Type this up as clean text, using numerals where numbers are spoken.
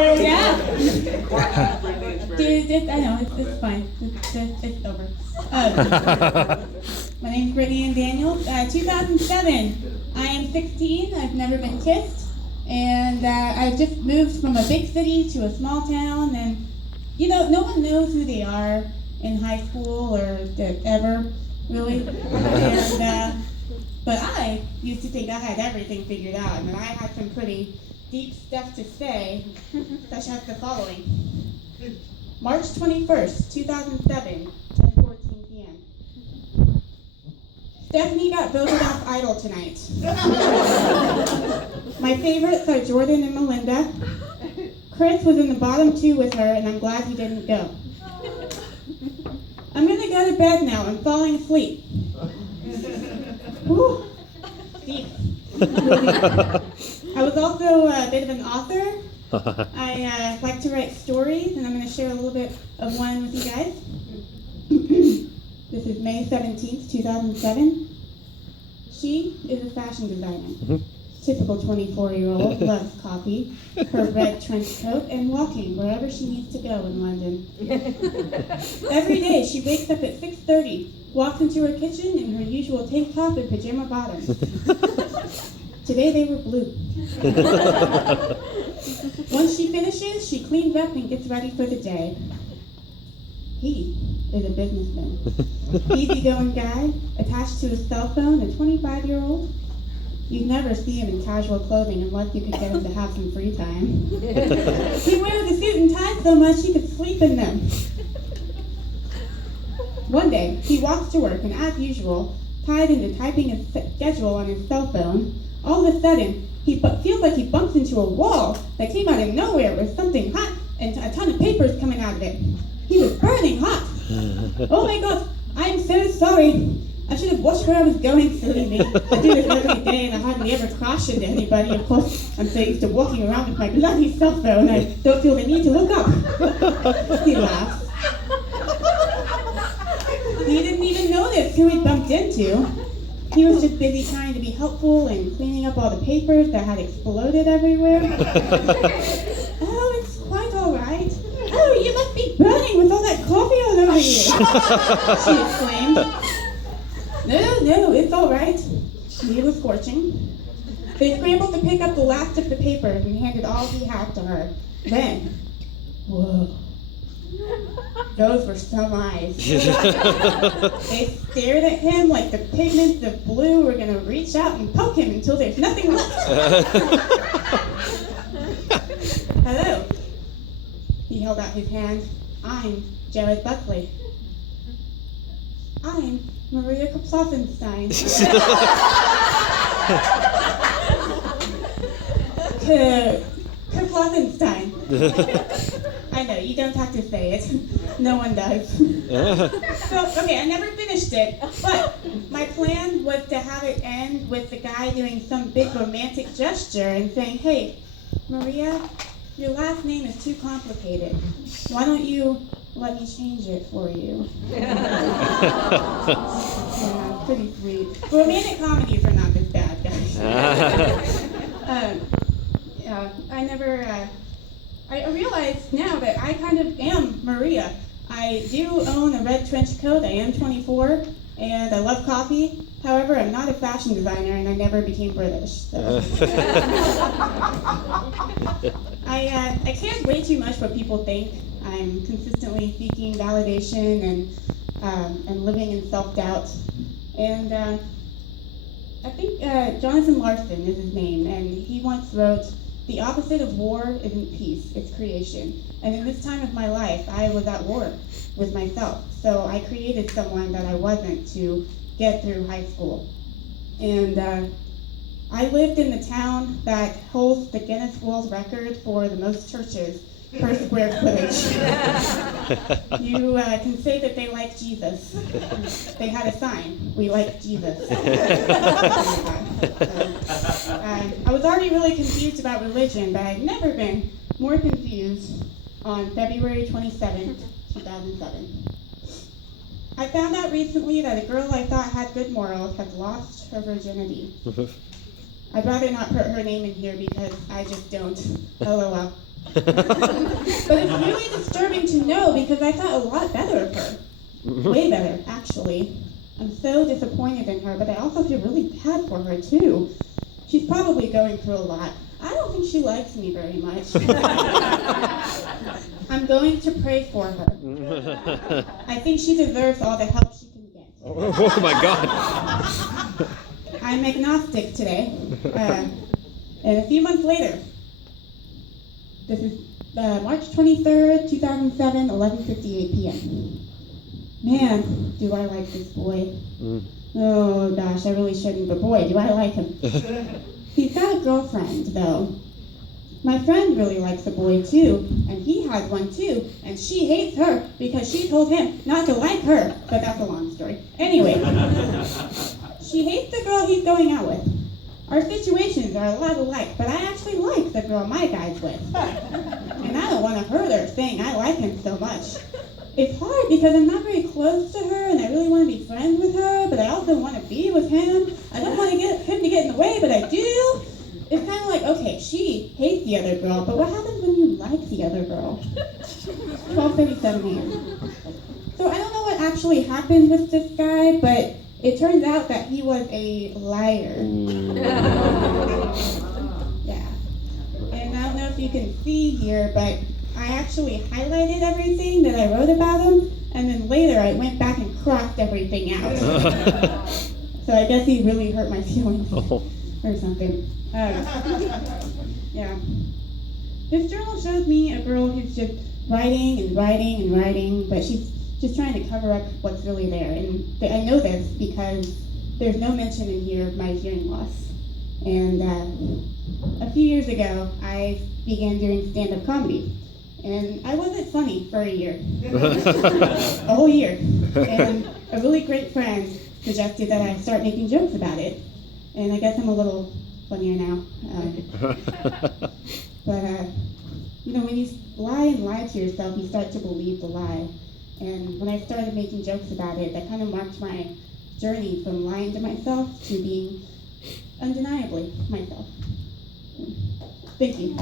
Yeah. Dude, I know, it's fine. It's over. My name's Brittany and Daniel. 2007. I am 16. I've never been kissed. And I've just moved from a big city to a small town. And, you know, no one knows who they are in high school or ever, really. And, but I used to think I had everything figured out. And I had some pretty deep stuff to say, such as the following. March 21st, 2007, 10:14 p.m. Stephanie got voted off Idol tonight. My favorites are Jordan and Melinda. Chris was in the bottom two with her, and I'm glad he didn't go. I'm gonna go to bed now. I'm falling asleep. Whew. Deep. I was also a bit of an author. I like to write stories, and I'm going to share a little bit of one with you guys. This is May 17th, 2007. She is a fashion designer. Typical 24-year-old, loves coffee, her red trench coat, and walking wherever she needs to go in London. Every day she wakes up at 6:30, walks into her kitchen in her usual tank top and pajama bottoms. Today they were blue. Once she finishes, she cleans up and gets ready for the day. He is a businessman. Easygoing guy, attached to his cell phone, a 25-year-old. You'd never see him in casual clothing unless you could get him to have some free time. He wears a suit and tie so much he could sleep in them. One day, he walks to work and, as usual, tied into typing his schedule on his cell phone, all of a sudden, he feels like he bumps into a wall that came out of nowhere with something hot and a ton of papers coming out of it. He was burning hot. Oh my God, I'm so sorry. I should have watched where I was going, silly me. I do this every day and I hardly ever crash into anybody. Of course, I'm so used to walking around with my bloody cell phone, I don't feel the need to look up. He laughs. He didn't even notice who he bumped into. He was just busy trying to be helpful and cleaning up all the papers that had exploded everywhere. Oh, it's quite all right. Oh, you must be burning with all that coffee all over you, she exclaimed. No, it's all right. He was scorching. They scrambled to pick up the last of the papers and handed all he had to her. Then, whoa. Those were some eyes. They stared at him like the pigments of blue were going to reach out and poke him until there's nothing left. Hello. He held out his hand. I'm Jared Buckley. I'm Maria Kaplofenstein. Kaplofenstein. I know, you don't have to say it. No one does. So, okay, I never finished it, but my plan was to have it end with the guy doing some big romantic gesture and saying, hey, Maria, your last name is too complicated. Why don't you let me change it for you? Yeah, pretty sweet. Romantic comedies are not this bad, guys. I realize now that I kind of am Maria. I do own a red trench coat, I am 24, and I love coffee. However, I'm not a fashion designer, and I never became British. So. I cared way too much what people think. I'm consistently seeking validation and living in self-doubt. And I think Jonathan Larson is his name, and he once wrote, "The opposite of war isn't peace, it's creation." And in this time of my life, I was at war with myself. So I created someone that I wasn't to get through high school. And I lived in the town that holds the Guinness World Record for the most churches per square footage. You can say that they like Jesus. They had a sign, "We like Jesus." I was already really confused about religion, but I'd never been more confused on February 27th, 2007. I found out recently that a girl I thought had good morals has lost her virginity. I'd rather not put her name in here because I just don't. LOL. But it's really disturbing to know because I thought a lot better of her. Way better, actually. I'm so disappointed in her, but I also feel really bad for her, too. She's probably going through a lot. I don't think she likes me very much. I'm going to pray for her. I think she deserves all the help she can get. Oh my God. I'm agnostic today. And a few months later, this is March 23rd, 2007, 11:58 p.m. Man, do I like this boy. Oh gosh, I really shouldn't, but boy, do I like him. He's got a girlfriend, though. My friend really likes the boy, too, and he has one, too, and she hates her because she told him not to like her, but that's a long story. Anyway, she hates the girl he's going out with. Our situations are a lot alike, but I actually like the girl my guy's with. And I don't want to hurt her saying I like him so much. It's hard because I'm not very close to her and I really want to be friends with her, but I also want to be with him. I don't want to get him to get in the way, but I do. It's kind of like, okay, she hates the other girl, but what happens when you like the other girl? 12:37 a.m. So I don't know what actually happened with this guy, but it turns out that he was a liar. Yeah. And I don't know if you can see here, but I actually highlighted everything that I wrote about him, and then later I went back and crossed everything out. So I guess he really hurt my feelings or something. Yeah. This journal shows me a girl who's just writing and writing and writing, but she's just trying to cover up what's really there. And I know this because there's no mention in here of my hearing loss. And a few years ago, I began doing stand-up comedy. And I wasn't funny for a year. A whole year. And a really great friend suggested that I start making jokes about it. And I guess I'm a little funnier now. But when you lie and lie to yourself, you start to believe the lie. And when I started making jokes about it, that kind of marked my journey from lying to myself to being undeniably myself. Thank you.